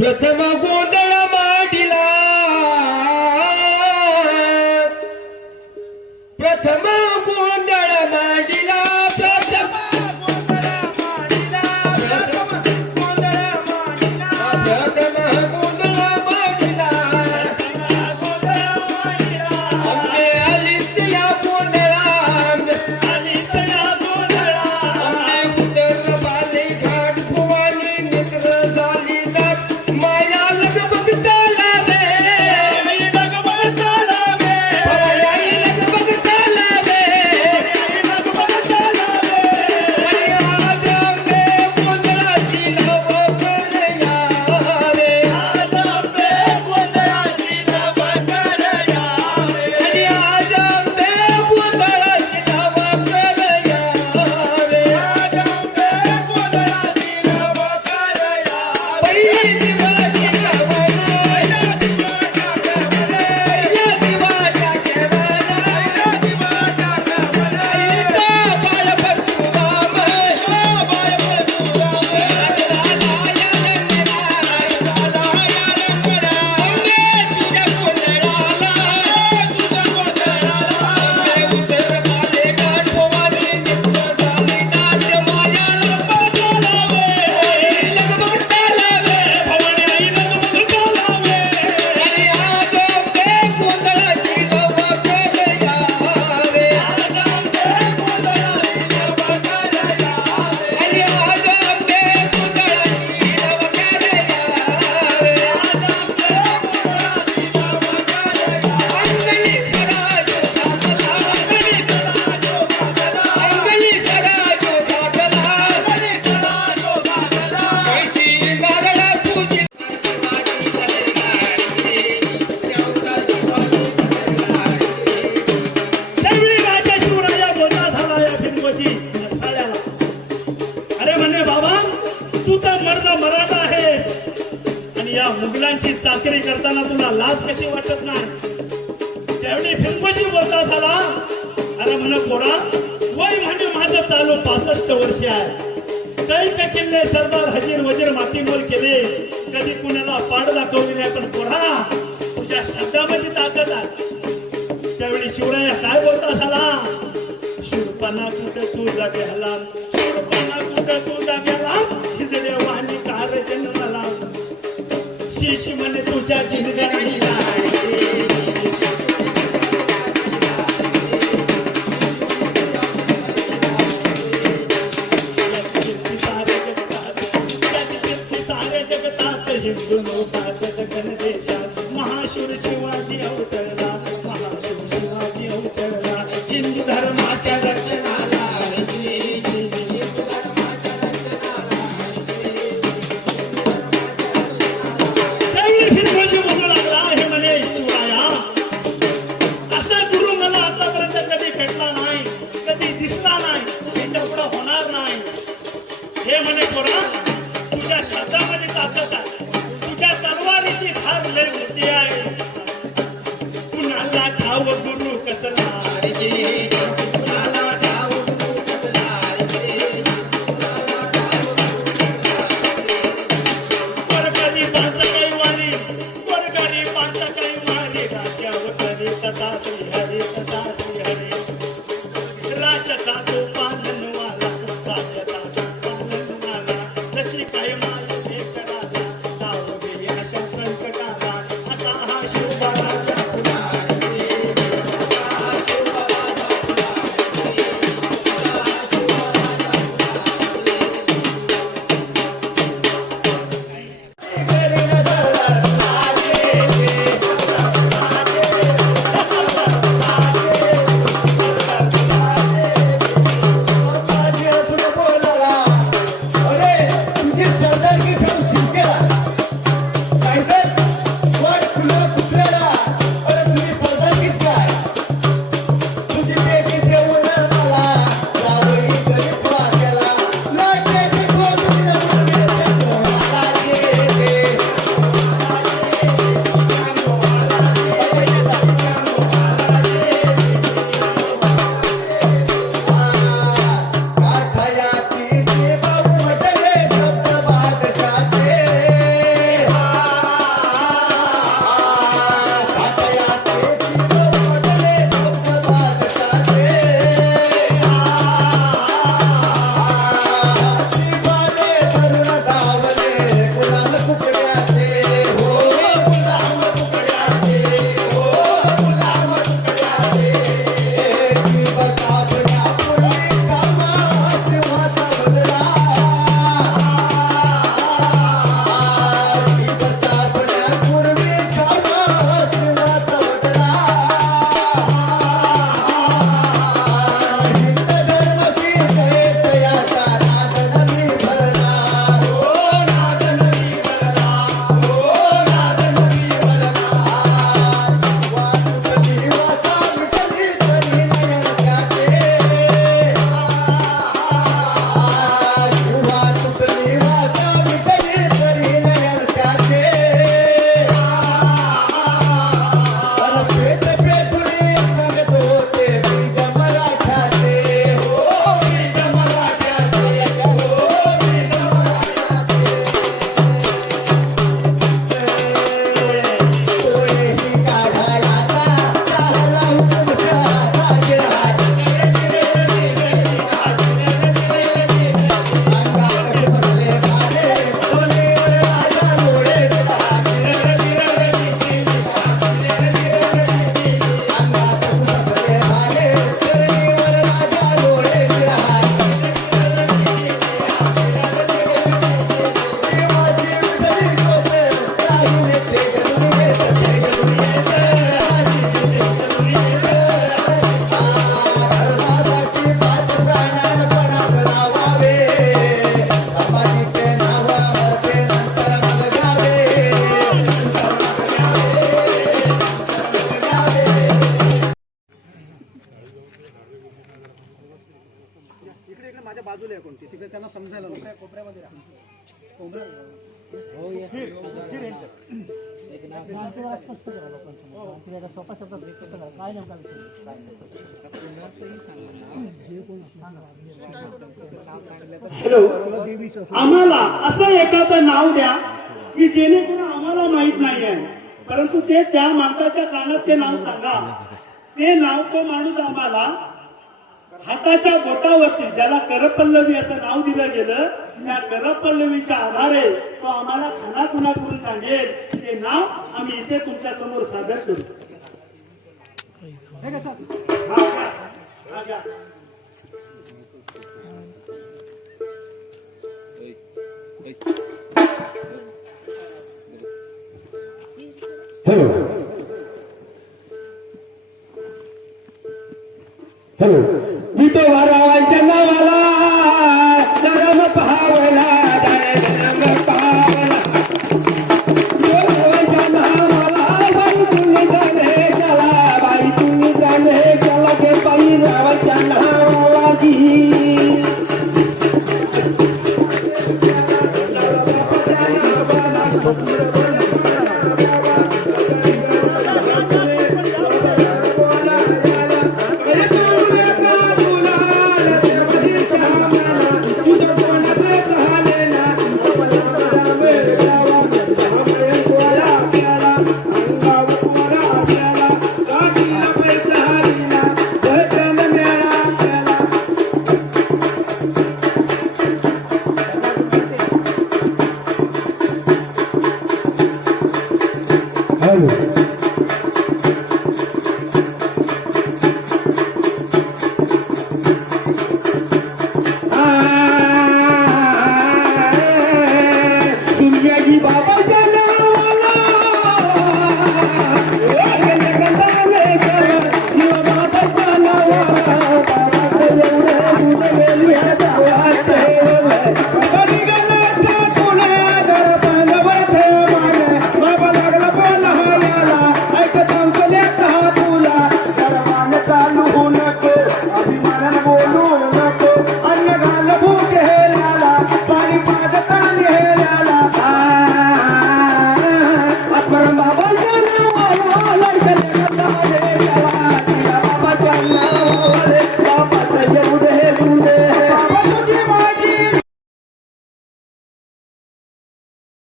प्रथम गोंधळ मांडिला. प्रथम राजपूता मर्दा मराठा आहे. आणि या मुघलांची चाकरी करताना तुला लाज कशी वाटत नाही? त्यावेळी फिंबजी बोलता झाला अरे म्हण कोणा वय म्हणजे माझं चालू पासष्ट वर्ष आहे. कैक किल्ले सरदार हजीर वजीर मातीमोर केले. कधी कुणाला पाड दाखवली नाही पण कोणा तुझ्या शब्दामध्ये ताकद आहे. त्यावेळी शिवराया काय बोलता झाला शिवपणा कुठे तू जागे हला शिश म्हणे तुझ्या जिंदगाईला म्हणे म्हणे कोरा तुझ्या शब्दामध्ये ताकद आहे तुझ्या तलवारीची धार लय मोठी आहे. कुणाला ठाव हॅलो. आम्हाला असं एखादं नाव द्या की जेणेकरून आम्हाला माहीत नाही आहे. परंतु ते त्या माणसाच्या कानात ते नाव सांगा. ते नाव तो माणूस आम्हाला हाताच्या बोटावरती ज्याला करपल्लवी असं नाव दिलं गेलं त्या करपल्लवीच्या आधारे तो आम्हाला खाना करून सांगेल. ते नाव आम्ही इथे तुमच्यासमोर सादर करू. Hello hello Vithoba रावांच्या